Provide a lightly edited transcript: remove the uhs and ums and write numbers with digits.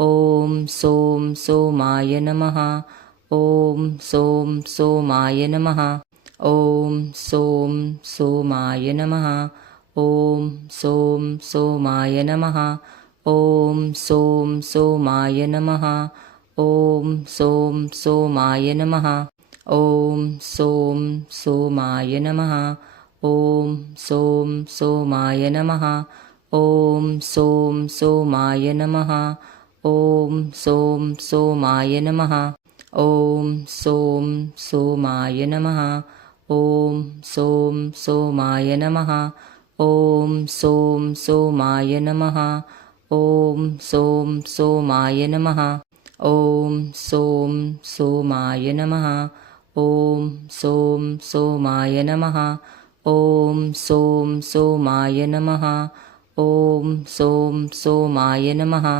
ॐ सों सोमाय नमः ॐ सों सोमाय नमः ॐ सों सोमाय नमः ॐ सों सोमाय नमः ॐ सों सोमाय नमः ॐ सों सोमाय नमः ॐ सों सोमाय नमः ॐ सों सोमाय नमः ॐ सों सोमाय नमः ॐ सों सोमाय नमः ॐ सों सोमाय नमः ॐ सों सोमाय नमः ॐ सों सोमाय नमः ॐ सों सोमाय नमः ॐ सों सोमाय नमः ॐ सों सोमाय नमः ॐ सों सोमाय नमः ॐ सों सोमाय नमः